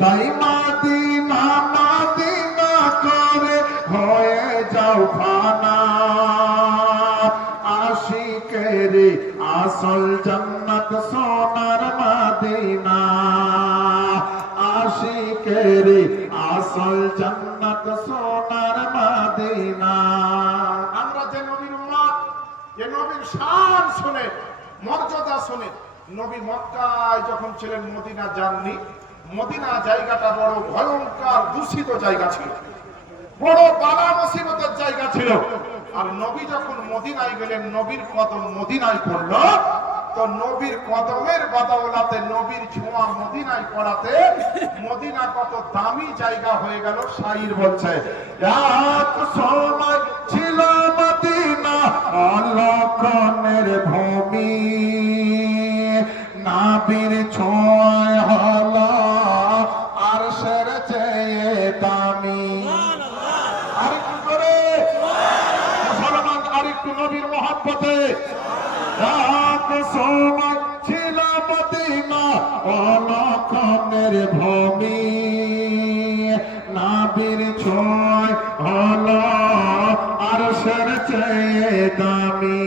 তাই মাদিনা মাদিনা করে হয়ে যাও ফানা, আশিকের আসল জান্নাত সোনার মদিনা, আশিকের আসল জান্নাত সোনার মদিনা। আমরা যে নবীর উম্মত, যে নবীর শান শুনে, মর্যাদা শুনে, নবী মক্কায় যখন ছিলেন মদিনা যাননি। মদিনা জায়গাটা বড় ভয়ঙ্কর দূষিত জায়গা ছিল, বড় বালা মুসিবতের জায়গা ছিল। আর নবী যখন মদিনায় গেলেন, নবীর কদম মদিনায় পড়ল, তো নবীর কদমের বদৌলতে, নবীর ছোঁয়া মদিনায় পড়াতে মদিনা কত দামি জায়গা হয়ে গেল। শাইর বলছে, এক সময় ছিল মদিনা অলক্ষণের ভূমি, নাবির ছোঁয়ায় হলো আরশের চেয়ে দামি। আরেকটু করে মুসলমান, আরেকটু নবীর মহব্বতে। এক সময় ছিল মদিনা অলক্ষণের ভূমি, নাবির ছোঁয়ায় হলো আরশের চেয়ে দামি।